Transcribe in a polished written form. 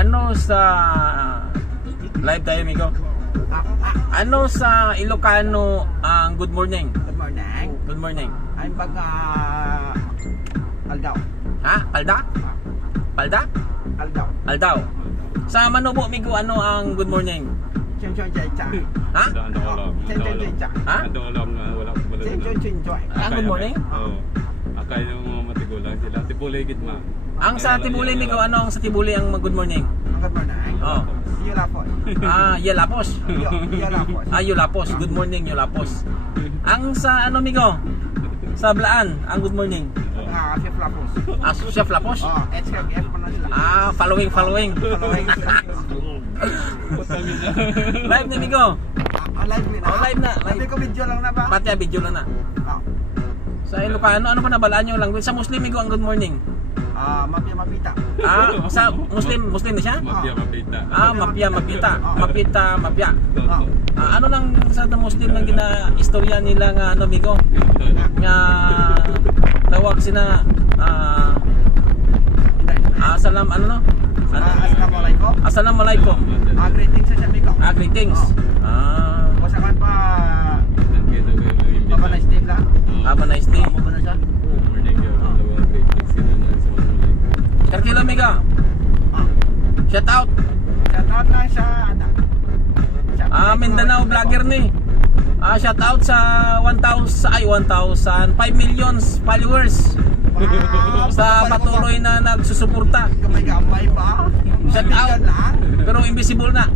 Ano sa live tayo, amigo? Ano sa Ilocano ang good morning? Good morning. Good morning. I'm back Aldaw. Ha? Palda? Palda? Aldaw. Aldaw. Sa Manubo, amigo, ano ang good morning? Chinchoy Jaicha. Ha? Chinchoy Jaicha. Ha? Ando alam na wala Chinchoy Chinchoy. Ang good morning? Oo. Akay yung mga matigulang sila. Tipulay gitma. Ang sa Tibuli, amigo, ano ang sa Tibuli ang good morning? Ang good morning. Oh. Yulapos. Yelapos. Yulapos. Yulapos. Good morning, Yulapos. Ang sa ano, amigo? Sa Blaan, ang good morning. Chef Lapos. Chef Lapos? Oh, HKF pa na sila. Following. Following. Live na, amigo. Live na. Live na. Sabi ko video lang na ba? Pati video lang na. Oh. Sa Ilocano, ano pa nabalaan yung language? Sa Muslim, amigo, ang good morning. Mapita. Sa Muslim na siya? Mapya mapita. Mapya. Ano nang sa Muslim nang gina-istorya nila nga ano, amigo? Nga tawag sina salam ano no? Assalamualaikum. Assalamualaikum. Greetings sa amigo. Greetings. Wasakan pa Have a nice day lang. Have a nice day. Mo ba na siya? Karkilo, amigo. Shout out. Shout out lang sa Mindanao vlogger ni. Shout out sa 1,000 5 million followers. Sa patuloy na nagsusuporta. Gamay pa. Shout out. Pero invisible na.